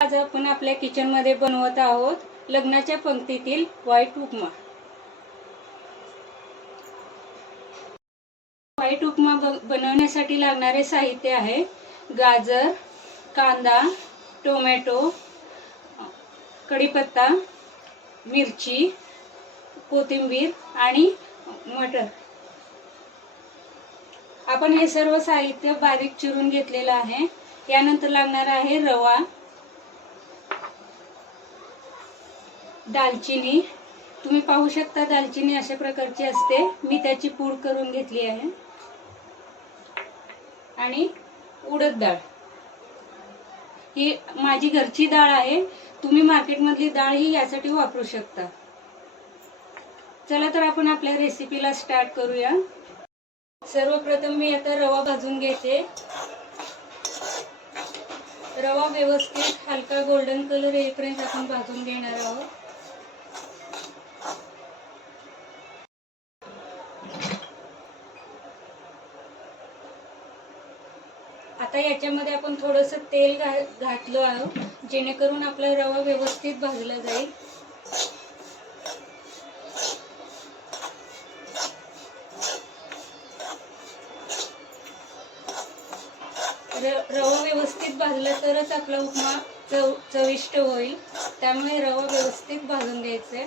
आज आपण आपल्या किचनमध्ये बनवत आहोत लग्नाच्या पंक्तीतील व्हाईट उपमा. व्हाईट उपमा ब- बनवण्यासाठी लागणारे साहित्य आहे गाजर कांदा टोमॅटो कढीपत्ता मिरची कोथिंबीर आणि मटर. आपण हे सर्व साहित्य बारीक चिरून घेतलेलं आहे. यानंतर लागणार आहे रवा. दालचिनी. तुम्ही पाहू शकता दालचिनी अशा प्रकारची असते. मी त्याची पूड करून घेतली आहे. आणि उडद डाळ. ही माझी घरची डाळ आहे. तुम्ही मार्केटमधली डाळ ही यासाठी वापरू शकता. चला तर आपण आपल्या रेसिपीला स्टार्ट करूया. सर्वप्रथम मी आता रवा भाजून घेते. रवा व्यवस्थित हलका गोल्डन कलर येईपर्यंत आपण भाजून घेणार आहोत. आता याच्यामध्ये आपण थोडंसं तेल घा घातलो आहोत जेणेकरून आपला रवा व्यवस्थित भाजला जाईल. र- रवा व्यवस्थित भाजला तरच आपला उपमा चव चविष्ट होईल. त्यामुळे रवा व्यवस्थित भाजून घ्यायचा आहे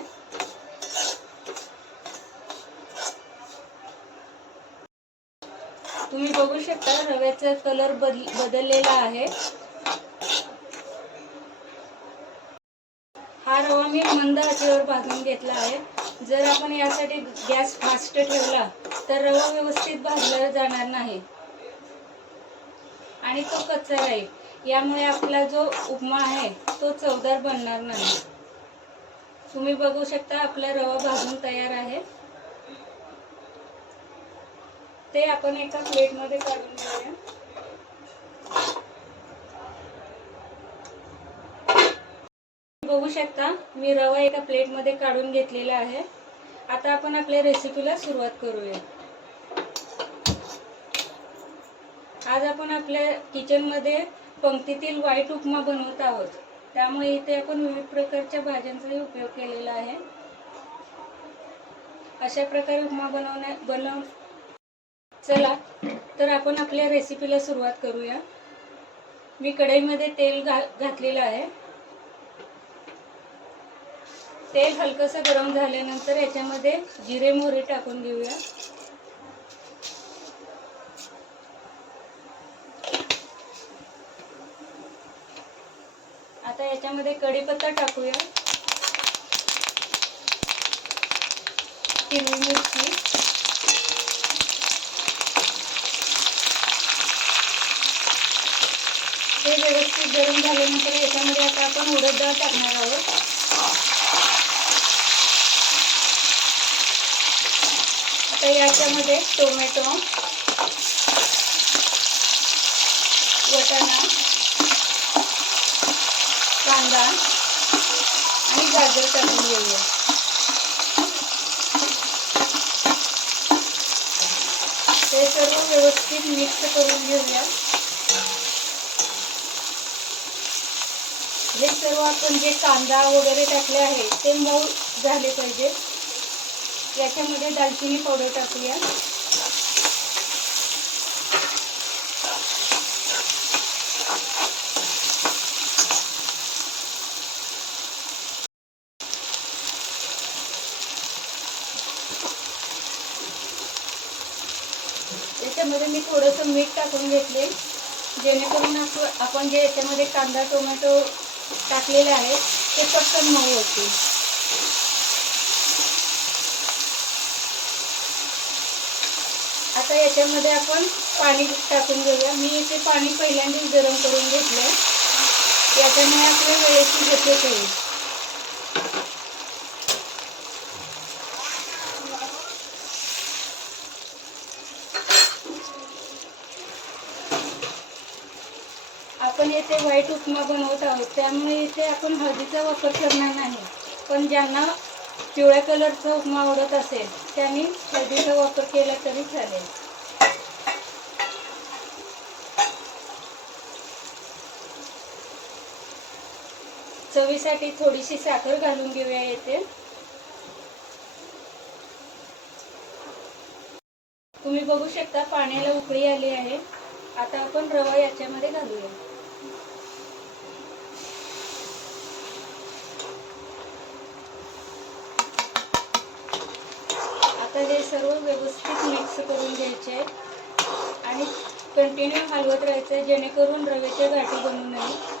तुम्ही बघू शकता रव्याचा कलर बदल बदललेला आहे. हा रवा मी मंद आचेवर भाजून घेतला आहे. जर आपण यासाठी गॅस फास्ट ठेवला तर रवा व्यवस्थित भाजला जाणार नाही. आणि तो कच्चा राहील. यामुळे आपला जो उपमा आहे तो चवदार बनणार नाही. तुम्ही बघू शकता आपला रवा भाजून तयार आहे. ते आपण एका प्लेटमध्ये काढून घेऊया. बघू शकता मी रवा एका प्लेटमध्ये काढून घेतलेला आहे. आता आपण आपल्या रेसिपीला सुरुवात करूया. आज आपण आपल्या किचनमध्ये पंक्तीतील वाईट उपमा बनवत आहोत. त्यामुळे इथे आपण विविध प्रकारच्या भाज्यांचाही उपयोग केलेला आहे. अशा प्रकारे उपमा बनवण्या बनव चला तर आपण आपल्या रेसिपीला सुरुवात करूया. मी कढईमध्ये तेल घा घातलेलं आहे. तेल हलकंसं गरम झाल्यानंतर याच्यामध्ये जिरे मोहरी टाकून घेऊया. आता याच्यामध्ये कढीपत्ता टाकूया. हिरवी मिरची. ते व्यवस्थित गरम झाल्यानंतर याच्यामध्ये आता आपण उडद डाळ टाकणार आहोत. आता याच्यामध्ये टोमॅटो वटाणा कांदा आणि गाजर टाकून घेऊया. ते सर्व व्यवस्थित मिक्स करून घेऊया. हे सर्व आपण जे कांदा वगैरे टाकले आहे ते मऊ झाले पाहिजे. याच्यामध्ये दालचिनी पावडर टाकूया. याच्यामध्ये मी थोडंसं मीठ टाकून घेतले. जेणेकरून आपण जे याच्यामध्ये कांदा टोमॅटो टाकलेले आहे ते पटकन मऊ होते आता याच्यामध्ये आपण पाणी टाकून घेऊया. मी इथे पाणी पहिल्यांदाच गरम करून घेतलं याच्यामुळे आपल्या वेळेची बचत होईल आपण म्हणजे येथे व्हाईट उपमा बनवत आहोत. त्यामुळे इथे आपण हळदीचा वापर करणार नाही. पण ज्यांना पिवळ्या कलरचा उपमा आवडत असेल त्यांनी हळदीचा वापर केला तरी चालेल. चवीसाठी थोडीशी साखर घालून घेऊया येते तुम्ही बघू शकता पाण्याला उकळी आली आहे. आता आपण रवा याच्यामध्ये घालूया. आता हे सर्व व्यवस्थित मिक्स करून घ्यायचे आहे आणि कंटिन्यू हलवत राहायचं आहे जेणेकरून रव्याच्या गाठी बनू नये.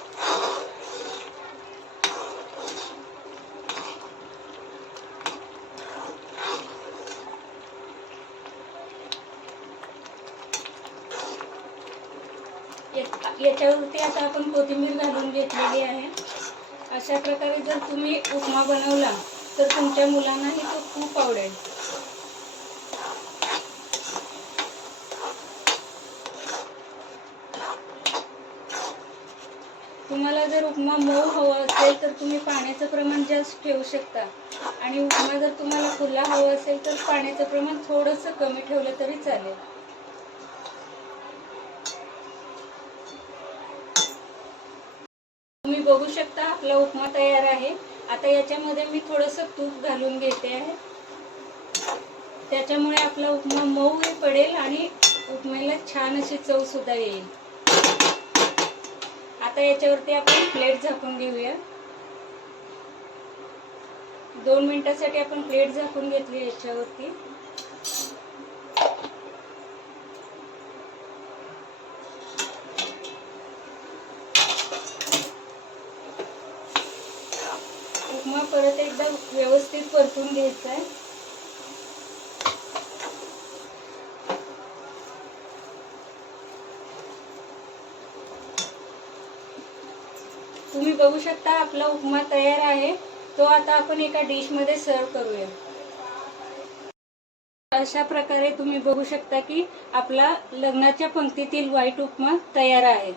याच्यावरती आता आपण कोथिंबीर घालून घेतलेली आहे. अशा प्रकारे जर तुम्ही उपमा बनवला तर तुमच्या मुलांनाही तो खूप आवडेल. तुम्हाला जर उपमा मऊ हवा असेल तर तुम्ही पाण्याचं प्रमाण जास्त ठेवू शकता. आणि उपमा जर तुम्हाला खुला हवा असेल तर पाण्याचं प्रमाण थोडंसं कमी ठेवलं तरी चालेल. तुम्ही बघू शकता आपला उपमा तयार आहे. आता याच्यामध्ये मी थोडंसं तूप घालून घेते आहे. त्याच्यामुळे आपला उपमा मऊही पडेल आणि उपमेला छान अशी चव सुद्धा येईल. आता याच्यावरती आपण प्लेट झाकून घेऊया. दोन मिनिटासाठी आपण प्लेट झाकून घेतली याच्यावरती. उपमा परत एकदा व्यवस्थित परतून घ्यायचा आहे. तुम्ही बघू शकता आपला उपमा तयार आहे. तो आता आपण एका डिशमध्ये सर्व करूया. अशा प्रकारे तुम्ही बघू शकता की आपला लग्नाच्या पंक्तीतील व्हाईट उपमा तयार आहे.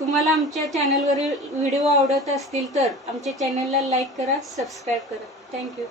तुम्हाला आमच्या चॅनलवरील व्हिडिओ आवडत असतील तर आमच्या चॅनलला लाईक करा सबस्क्राईब करा. थँक्यू